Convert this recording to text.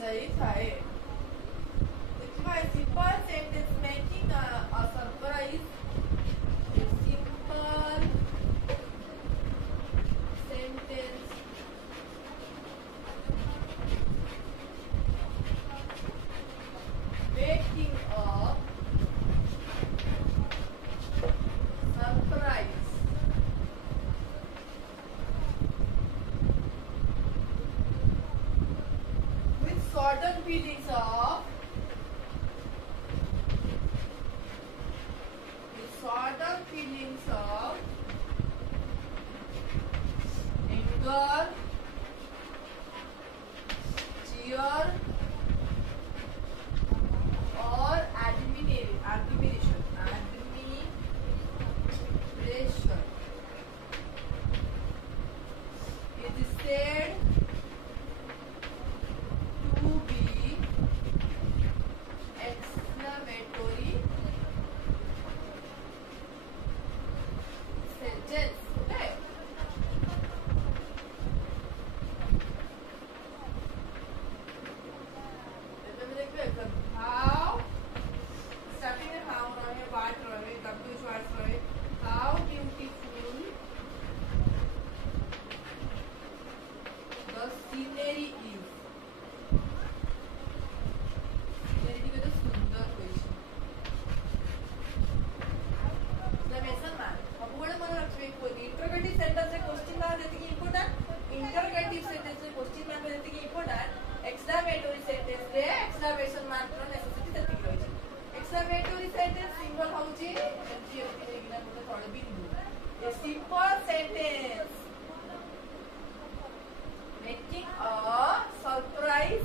ଯାଇଥାଏ। ଦେଖିବା simple sentence making a surprise. A simple sentence making a surprise with certain feelings of anger, cheer, or admiration. It is said to be exclamatory sentence. Okay. How starting with how what W words how beautiful the scenery is. Scenery केते सुंदर होई छै. Exclamation mark. अब बड़े मन रखबे कोई interrogative sentence से question mark देती कि important. Interrogative sentence से question mark देती कि important. Exclamatory sentence रे exclamation mark रो necessity देती कि होई छै. Exclamatory sentence symbol होउची एमजी होती है कि ना कोते थोड़े बिंदु. A simple sentence making a surprise